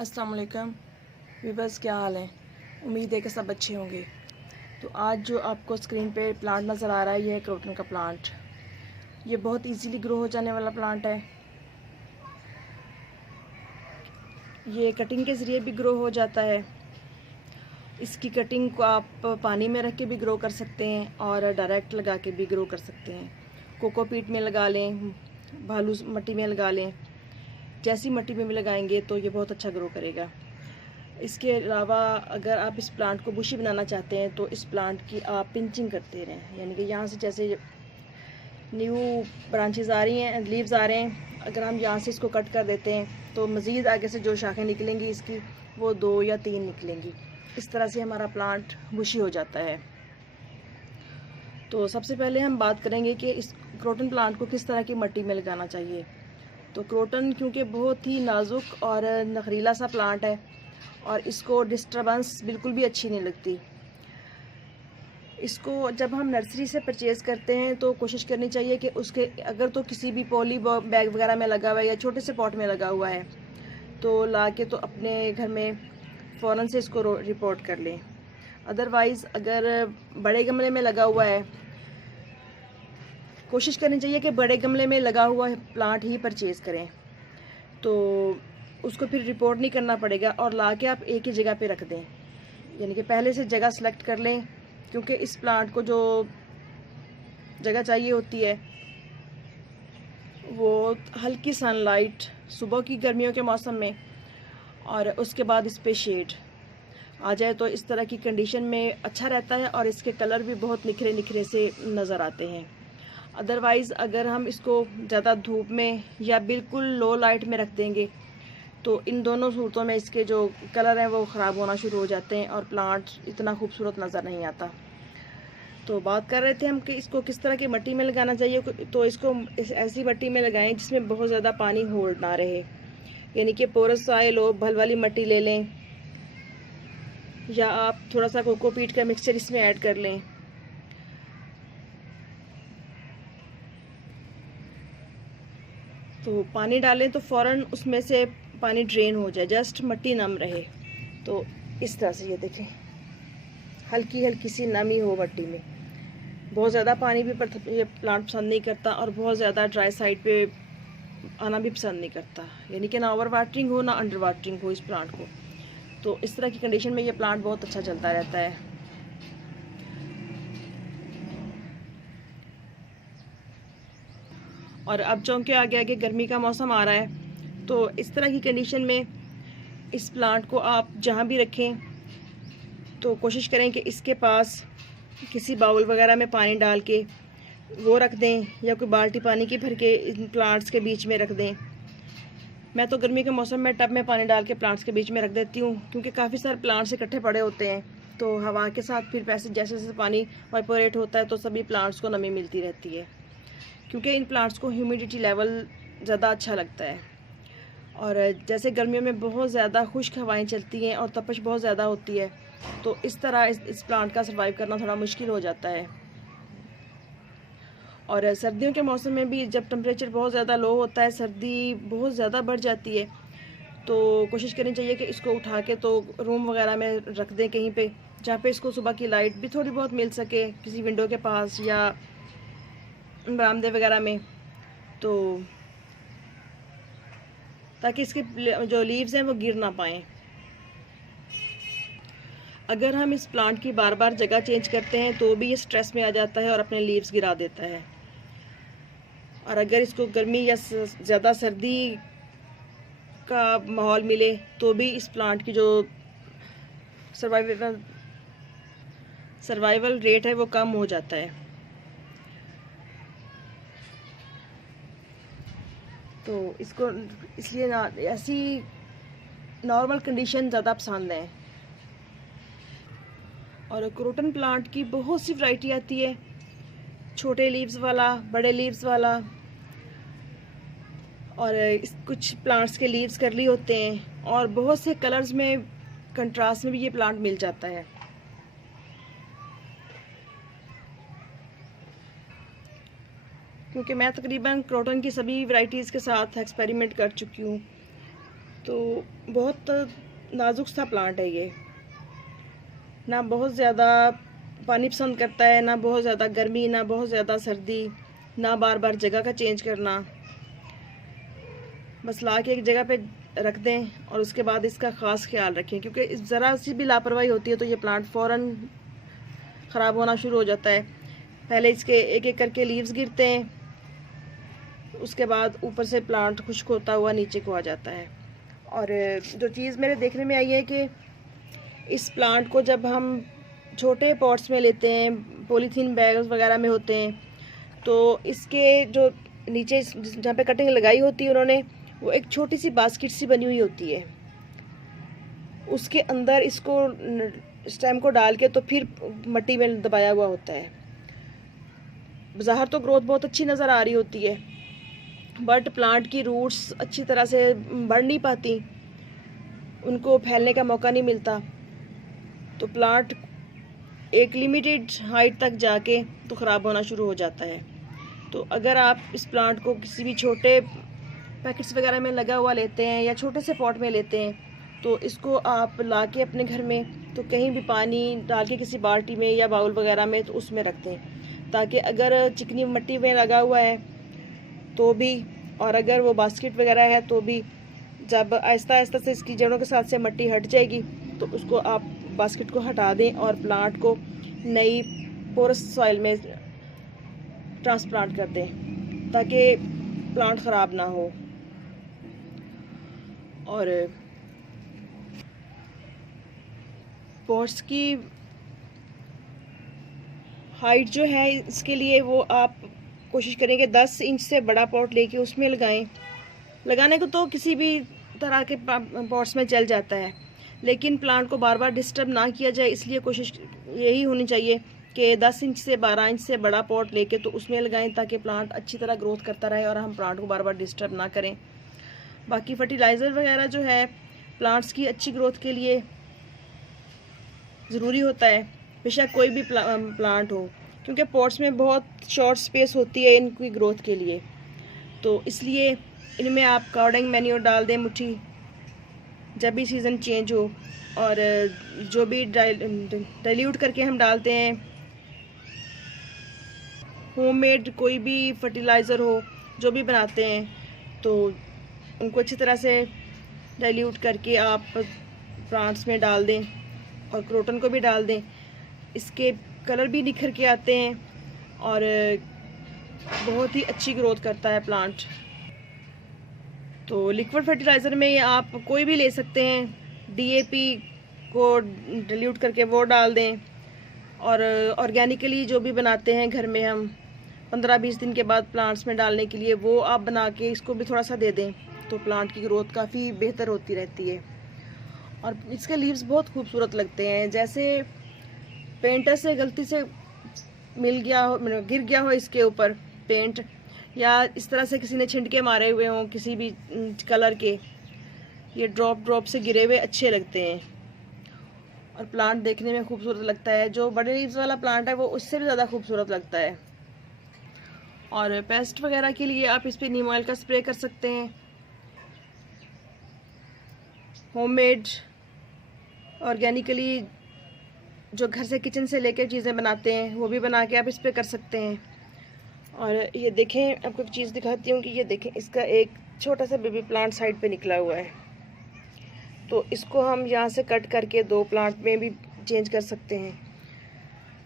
अस्सलाम वालेकुम व्यूअर्स, क्या हाल है। उम्मीद है कि सब अच्छे होंगे। तो आज जो आपको स्क्रीन पे प्लांट नज़र आ रहा है, ये है क्रोटन का प्लांट। ये बहुत इजीली ग्रो हो जाने वाला प्लांट है। ये कटिंग के ज़रिए भी ग्रो हो जाता है। इसकी कटिंग को आप पानी में रख के भी ग्रो कर सकते हैं और डायरेक्ट लगा के भी ग्रो कर सकते हैं। कोकोपीट में लगा लें, भालू मिट्टी में लगा लें, जैसी मिट्टी में भी लगाएंगे तो ये बहुत अच्छा ग्रो करेगा। इसके अलावा अगर आप इस प्लांट को बुशी बनाना चाहते हैं तो इस प्लांट की आप पिंचिंग करते रहें, यानी कि यहाँ से जैसे न्यू ब्रांचेस आ रही हैं, लीव्स आ रहे हैं, अगर हम यहाँ से इसको कट कर देते हैं तो मज़ीद आगे से जो शाखें निकलेंगी इसकी, वो 2 या 3 निकलेंगी। इस तरह से हमारा प्लांट बुशी हो जाता है। तो सबसे पहले हम बात करेंगे कि इस क्रोटन प्लांट को किस तरह की मिट्टी में लगाना चाहिए। तो क्रोटन क्योंकि बहुत ही नाजुक और नखरीला सा प्लांट है और इसको डिस्टर्बेंस बिल्कुल भी अच्छी नहीं लगती। इसको जब हम नर्सरी से परचेज़ करते हैं तो कोशिश करनी चाहिए कि उसके अगर तो किसी भी पॉली बैग वगैरह में लगा हुआ है या छोटे से पॉट में लगा हुआ है तो ला के तो अपने घर में फ़ौरन से इसको रिपोर्ट कर लें। अदरवाइज़ अगर बड़े गमले में लगा हुआ है, कोशिश करनी चाहिए कि बड़े गमले में लगा हुआ प्लांट ही परचेज़ करें, तो उसको फिर रिपोर्ट नहीं करना पड़ेगा और ला के आप एक ही जगह पे रख दें। यानी कि पहले से जगह सेलेक्ट कर लें, क्योंकि इस प्लांट को जो जगह चाहिए होती है वो हल्की सनलाइट सुबह की गर्मियों के मौसम में, और उसके बाद इस पे शेड आ जाए तो इस तरह की कंडीशन में अच्छा रहता है और इसके कलर भी बहुत निखरे निखरे से नज़र आते हैं। अदरवाइज़ अगर हम इसको ज़्यादा धूप में या बिल्कुल लो लाइट में रख देंगे तो इन दोनों सूरतों में इसके जो कलर हैं वो ख़राब होना शुरू हो जाते हैं और प्लांट इतना खूबसूरत नज़र नहीं आता। तो बात कर रहे थे हम कि इसको किस तरह की मिट्टी में लगाना चाहिए। तो इसको ऐसी मिट्टी में लगाएं जिसमें बहुत ज़्यादा पानी होल्ड ना रहे, यानी कि पोरस सॉइल हो, भल वाली मिट्टी ले लें या आप थोड़ा सा कोकोपीट का मिक्सचर इसमें ऐड कर लें। तो पानी डालें तो फ़ौरन उसमें से पानी ड्रेन हो जाए, जस्ट मिट्टी नम रहे। तो इस तरह से ये देखें, हल्की हल्की सी नमी हो मिट्टी में। बहुत ज़्यादा पानी भी ये प्लांट पसंद नहीं करता और बहुत ज़्यादा ड्राई साइड पे आना भी पसंद नहीं करता, यानी कि ना ओवर वाटरिंग हो ना अंडर वाटरिंग हो इस प्लांट को। तो इस तरह की कंडीशन में ये प्लांट बहुत अच्छा चलता रहता है। और अब चूँकि आगे आगे गर्मी का मौसम आ रहा है तो इस तरह की कंडीशन में इस प्लांट को आप जहाँ भी रखें तो कोशिश करें कि इसके पास किसी बाउल वगैरह में पानी डाल के वो रख दें या कोई बाल्टी पानी की भर के इन प्लांट्स के बीच में रख दें। मैं तो गर्मी के मौसम में टब में पानी डाल के प्लांट्स के बीच में रख देती हूँ, क्योंकि काफ़ी सारे प्लांट्स इकट्ठे पड़े होते हैं तो हवा के साथ फिर जैसे जैसे पानी वाइपोरेट होता है तो सभी प्लांट्स को नमी मिलती रहती है, क्योंकि इन प्लांट्स को ह्यूमिडिटी लेवल ज़्यादा अच्छा लगता है। और जैसे गर्मियों में बहुत ज़्यादा खुश्क हवाएं चलती हैं और तपश बहुत ज़्यादा होती है तो इस तरह इस प्लांट का सर्वाइव करना थोड़ा मुश्किल हो जाता है। और सर्दियों के मौसम में भी जब टेम्परेचर बहुत ज़्यादा लो होता है, सर्दी बहुत ज़्यादा बढ़ जाती है, तो कोशिश करनी चाहिए कि इसको उठा के तो रूम वगैरह में रख दें कहीं पे जहाँ पे इसको सुबह की लाइट भी थोड़ी बहुत मिल सके, किसी विंडो के पास या बरामदे वगैरह में, तो ताकि इसके जो लीव्स हैं वो गिर ना पाएँ। अगर हम इस प्लांट की बार बार जगह चेंज करते हैं तो भी ये स्ट्रेस में आ जाता है और अपने लीव्स गिरा देता है। और अगर इसको गर्मी या ज़्यादा सर्दी का माहौल मिले तो भी इस प्लांट की जो सर्वाइवल रेट है वो कम हो जाता है। तो इसको इसलिए ना ऐसी नॉर्मल कंडीशन ज़्यादा पसंद है। और क्रोटन प्लांट की बहुत सी वैरायटी आती है, छोटे लीव्स वाला, बड़े लीव्स वाला, और कुछ प्लांट्स के लीव्स करली होते हैं और बहुत से कलर्स में कंट्रास्ट में भी ये प्लांट मिल जाता है। क्योंकि मैं तकरीबन क्रोटन की सभी वैरायटीज़ के साथ एक्सपेरिमेंट कर चुकी हूँ तो बहुत नाजुक सा प्लांट है ये, ना बहुत ज़्यादा पानी पसंद करता है, ना बहुत ज़्यादा गर्मी, ना बहुत ज़्यादा सर्दी, ना बार बार जगह का चेंज करना। बस ला के एक जगह पे रख दें और उसके बाद इसका ख़ास ख्याल रखें, क्योंकि ज़रा सी भी लापरवाही होती है तो ये प्लांट फ़ौरन ख़राब होना शुरू हो जाता है। पहले इसके एक एक करके लीव्स गिरते हैं, उसके बाद ऊपर से प्लांट खुश्क होता हुआ नीचे को आ जाता है। और जो चीज़ मेरे देखने में आई है कि इस प्लांट को जब हम छोटे पॉट्स में लेते हैं, पॉलीथीन बैग्स वगैरह में होते हैं, तो इसके जो नीचे जहाँ पे कटिंग लगाई होती है उन्होंने, वो एक छोटी सी बास्केट सी बनी हुई होती है, उसके अंदर इसको स्टेम को डाल के तो फिर मिट्टी में दबाया हुआ होता है। बाहर तो ग्रोथ बहुत अच्छी नज़र आ रही होती है, बट प्लांट की रूट्स अच्छी तरह से बढ़ नहीं पाती, उनको फैलने का मौका नहीं मिलता, तो प्लांट एक लिमिटेड हाइट तक जाके तो ख़राब होना शुरू हो जाता है। तो अगर आप इस प्लांट को किसी भी छोटे पैकेट्स वगैरह में लगा हुआ लेते हैं या छोटे से पॉट में लेते हैं, तो इसको आप ला के अपने घर में तो कहीं भी पानी डाल के किसी बाल्टी में या बाउल वगैरह में तो उसमें रख दें, ताकि अगर चिकनी मिट्टी में लगा हुआ है तो भी, और अगर वो बास्केट वगैरह है तो भी, जब आहिस्ता आहिस्ता से इसकी जड़ों के साथ से मिट्टी हट जाएगी तो उसको आप बास्केट को हटा दें और प्लांट को नई पोरस सॉइल में ट्रांसप्लांट कर दें, ताकि प्लांट ख़राब ना हो। और पॉट्स की हाइट जो है इसके लिए वो आप कोशिश करें कि 10 इंच से बड़ा पॉट लेके उसमें लगाएं। लगाने को तो किसी भी तरह के पॉट्स में चल जाता है, लेकिन प्लांट को बार बार डिस्टर्ब ना किया जाए, इसलिए कोशिश यही होनी चाहिए कि 10 इंच से 12 इंच से बड़ा पॉट लेके तो उसमें लगाएं, ताकि प्लांट अच्छी तरह ग्रोथ करता रहे और हम प्लांट को बार बार डिस्टर्ब ना करें। बाकी फर्टिलाइज़र वगैरह जो है प्लांट्स की अच्छी ग्रोथ के लिए ज़रूरी होता है, बेशक कोई भी प्लांट हो, क्योंकि पॉट्स में बहुत शॉर्ट स्पेस होती है इनकी ग्रोथ के लिए, तो इसलिए इनमें आप काउडंग मैन्योर डाल दें मुट्ठी जब भी सीज़न चेंज हो, और जो भी डाइल्यूट करके हम डालते हैं, होममेड कोई भी फर्टिलाइज़र हो जो भी बनाते हैं, तो उनको अच्छी तरह से डाइल्यूट करके आप प्लांट्स में डाल दें और क्रोटन को भी डाल दें। इसके कलर भी निखर के आते हैं और बहुत ही अच्छी ग्रोथ करता है प्लांट। तो लिक्विड फर्टिलाइज़र में आप कोई भी ले सकते हैं, डीएपी को डिल्यूट करके वो डाल दें, और ऑर्गेनिकली जो भी बनाते हैं घर में हम 15-20 दिन के बाद प्लांट्स में डालने के लिए, वो आप बना के इसको भी थोड़ा सा दे दें, तो प्लांट की ग्रोथ काफ़ी बेहतर होती रहती है। और इसके लीव्स बहुत खूबसूरत लगते हैं, जैसे पेंटर से गलती से गिर गया हो इसके ऊपर पेंट, या इस तरह से किसी ने छिंटके मारे हुए हों किसी भी कलर के, ये ड्रॉप से गिरे हुए अच्छे लगते हैं और प्लांट देखने में खूबसूरत लगता है। जो बड़े लीव्स वाला प्लांट है वो उससे भी ज़्यादा खूबसूरत लगता है। और पेस्ट वगैरह के लिए आप इस पर नीम ऑयल का स्प्रे कर सकते हैं। होममेड ऑर्गेनिकली जो घर से किचन से लेकर चीज़ें बनाते हैं वो भी बना के आप इस पर कर सकते हैं। और ये देखें, आपको एक चीज़ दिखाती हूँ कि ये देखें, इसका एक छोटा सा बेबी प्लांट साइड पे निकला हुआ है, तो इसको हम यहाँ से कट करके 2 प्लांट में भी चेंज कर सकते हैं,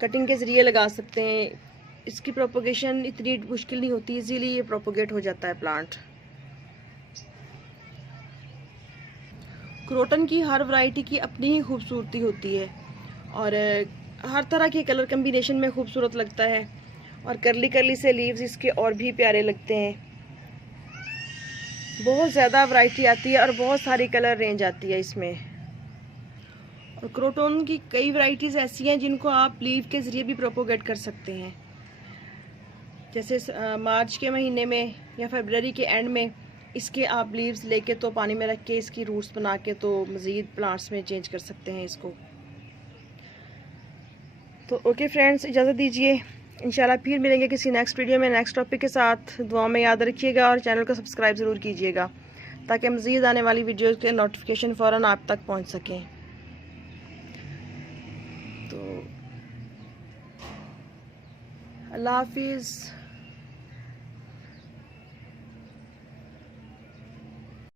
कटिंग के ज़रिए लगा सकते हैं। इसकी प्रोपोगेशन इतनी मुश्किल नहीं होती, इजीली ये प्रोपोगेट हो जाता है प्लांट। क्रोटन की हर वैरायटी की अपनी ही खूबसूरती होती है और हर तरह के कलर कम्बिनेशन में खूबसूरत लगता है, और करली से लीव्स इसके और भी प्यारे लगते हैं। बहुत ज़्यादा वैरायटी आती है और बहुत सारी कलर रेंज आती है इसमें। और क्रोटन की कई वैरायटीज़ ऐसी हैं जिनको आप लीव के ज़रिए भी प्रोपोगेट कर सकते हैं, जैसे मार्च के महीने में या फरवरी के एंड में इसके आप लीव्स लेके तो पानी में रख के इसकी रूट्स बना के तो मज़ीद प्लांट्स में चेंज कर सकते हैं इसको। तो ओके फ्रेंड्स, इजाज़त दीजिए, इंशाल्लाह फिर मिलेंगे किसी नेक्स्ट वीडियो में नेक्स्ट टॉपिक के साथ। दुआ में याद रखिएगा और चैनल को सब्सक्राइब ज़रूर कीजिएगा। ताकि मज़ीद आने वाली वीडियोज़ के नोटिफिकेशन फ़ौरन आप तक पहुंच सकें। तो अल्लाह हाफिज़।